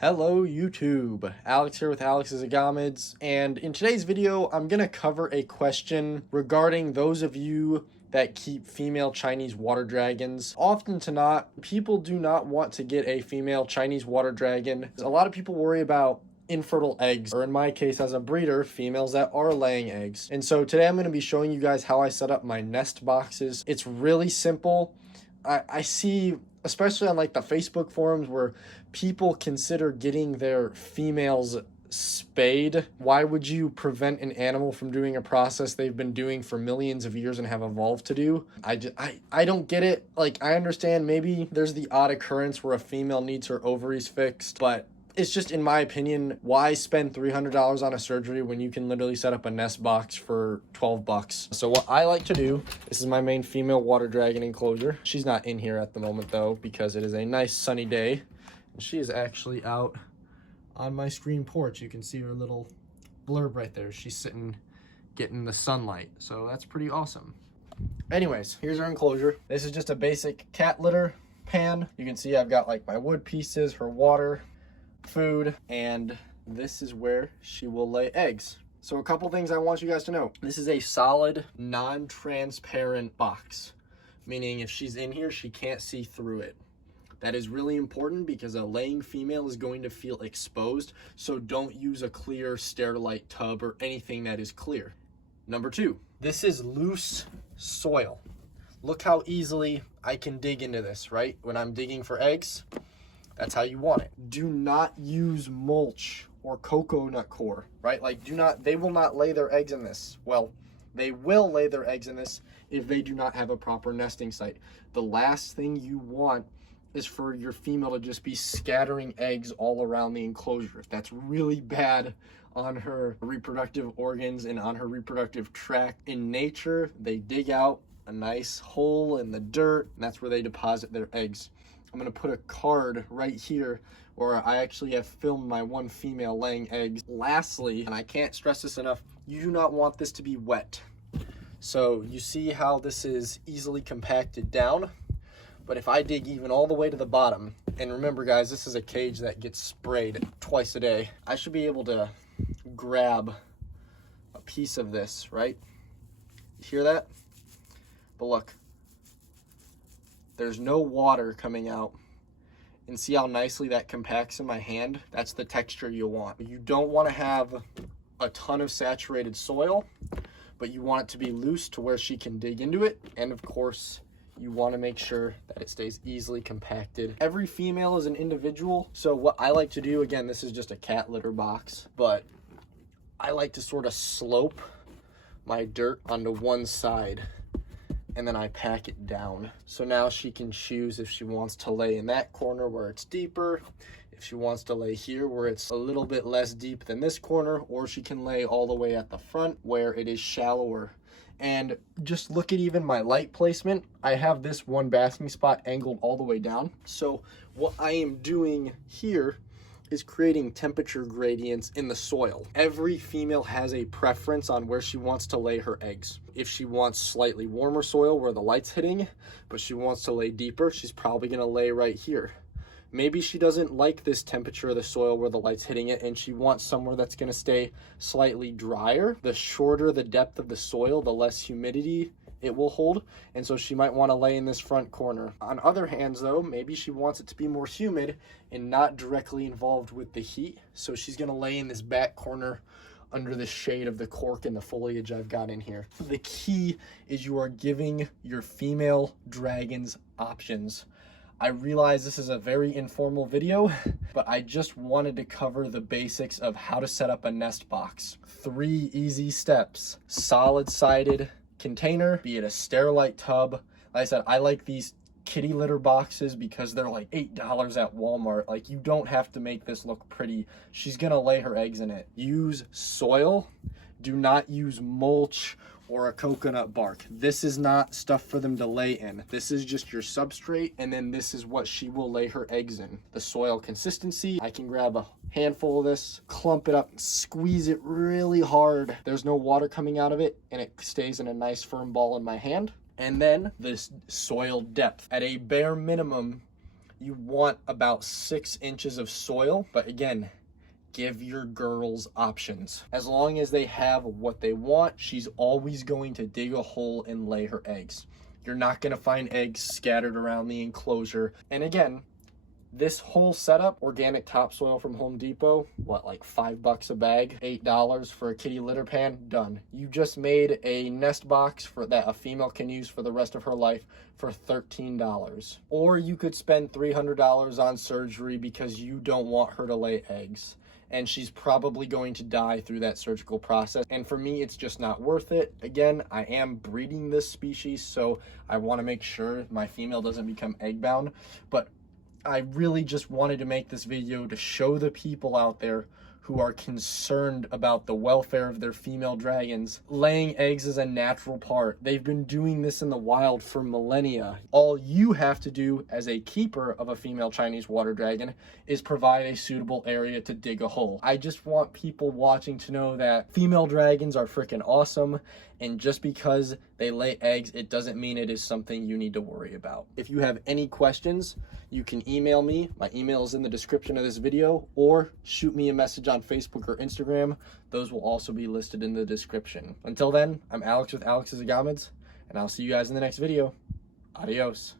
Hello YouTube, Alex here with Alex's Agamids, and in today's video I'm going to cover a question regarding those of you that keep female Chinese water dragons. Often to not, people do not want to get a female Chinese water dragon. A lot of people worry about infertile eggs, or in my case as a breeder, females that are laying eggs. And so today I'm going to be showing you guys how I set up my nest boxes. It's really simple. I see, especially on like the Facebook forums, where people consider getting their females spayed. Why would you prevent an animal from doing a process they've been doing for millions of years and have evolved to do? I don't get it. Like, I understand maybe there's the odd occurrence where a female needs her ovaries fixed, but it's just, in my opinion, why spend $300 on a surgery when you can literally set up a nest box for 12 bucks? So what I like to do, this is my main female water dragon enclosure. She's not in here at the moment though, because it is a nice sunny day. And she is actually out on my screen porch. You can see her little blurb right there. She's sitting, getting the sunlight. So that's pretty awesome. Anyways, here's her enclosure. This is just a basic cat litter pan. You can see I've got like my wood pieces, her water, food, and this is where she will lay eggs. So a couple things I want you guys to know. This is a solid, non-transparent box, meaning if she's in here, she can't see through it. That is really important because a laying female is going to feel exposed, so don't use a clear Sterilite tub or anything that is clear. Number two, this is loose soil. Look how easily I can dig into this, right? When I'm digging for eggs, that's how you want it. Do not use mulch or coconut coir, right? Like, they will not lay their eggs in this. Well, they will lay their eggs in this if they do not have a proper nesting site. The last thing you want is for your female to just be scattering eggs all around the enclosure. That's really bad on her reproductive organs and on her reproductive tract. In nature, they dig out a nice hole in the dirt, and that's where they deposit their eggs. I'm going to put a card right here where I actually have filmed my one female laying eggs. Lastly, and I can't stress this enough, you do not want this to be wet. So you see how this is easily compacted down? But if I dig even all the way to the bottom, and remember guys, this is a cage that gets sprayed twice a day, I should be able to grab a piece of this, right? You hear that? But look. There's no water coming out. And see how nicely that compacts in my hand? That's the texture you want. You don't want to have a ton of saturated soil, but you want it to be loose to where she can dig into it. And of course, you want to make sure that it stays easily compacted. Every female is an individual. So what I like to do, again, this is just a cat litter box, but I like to sort of slope my dirt onto one side, and then I pack it down. So now she can choose if she wants to lay in that corner where it's deeper, if she wants to lay here where it's a little bit less deep than this corner, or she can lay all the way at the front where it is shallower. And just look at even my light placement. I have this one basking spot angled all the way down. So what I am doing here is creating temperature gradients in the soil. Every female has a preference on where she wants to lay her eggs. If she wants slightly warmer soil where the light's hitting, but she wants to lay deeper, she's probably gonna lay right here. Maybe she doesn't like this temperature of the soil where the light's hitting it, and she wants somewhere that's gonna stay slightly drier. The shorter the depth of the soil, the less humidity it will hold, and so she might want to lay in this front corner. On other hands though, maybe she wants it to be more humid and not directly involved with the heat, so she's going to lay in this back corner under the shade of the cork and the foliage I've got in here. The key is you are giving your female dragons options. I realize this is a very informal video, but I just wanted to cover the basics of how to set up a nest box. 3 easy steps. Solid-sided container, be it a Sterilite tub. Like I said, I like these kitty litter boxes because they're like $8 at Walmart. Like, you don't have to make this look pretty. She's gonna lay her eggs in it. Use soil. Do not use mulch or a coconut bark. This is not stuff for them to lay in. This is just your substrate, and then this is what she will lay her eggs in. The soil consistency, I can grab a handful of this, clump it up, squeeze it really hard. There's no water coming out of it, and it stays in a nice firm ball in my hand. And then this soil depth. At a bare minimum, you want about 6 inches of soil. But again, give your girls options. As long as they have what they want, she's always going to dig a hole and lay her eggs. You're not going to find eggs scattered around the enclosure. And again, this whole setup, organic topsoil from Home Depot, what, like $5 a bag, $8 for a kitty litter pan, done. You just made a nest box for that a female can use for the rest of her life for $13. Or you could spend $300 on surgery because you don't want her to lay eggs, and she's probably going to die through that surgical process. And for me, it's just not worth it. Again, I am breeding this species, so I want to make sure my female doesn't become egg bound. But I really just wanted to make this video to show the people out there who are concerned about the welfare of their female dragons. Laying eggs is a natural part. They've been doing this in the wild for millennia. All you have to do as a keeper of a female Chinese water dragon is provide a suitable area to dig a hole. I just want people watching to know that female dragons are freaking awesome, and just because they lay eggs, it doesn't mean it is something you need to worry about. If you have any questions, you can email me. My email is in the description of this video, or shoot me a message on Facebook or Instagram. Those will also be listed in the description. Until then, I'm Alex with Alex's Agamids, and I'll see you guys in the next video. Adios.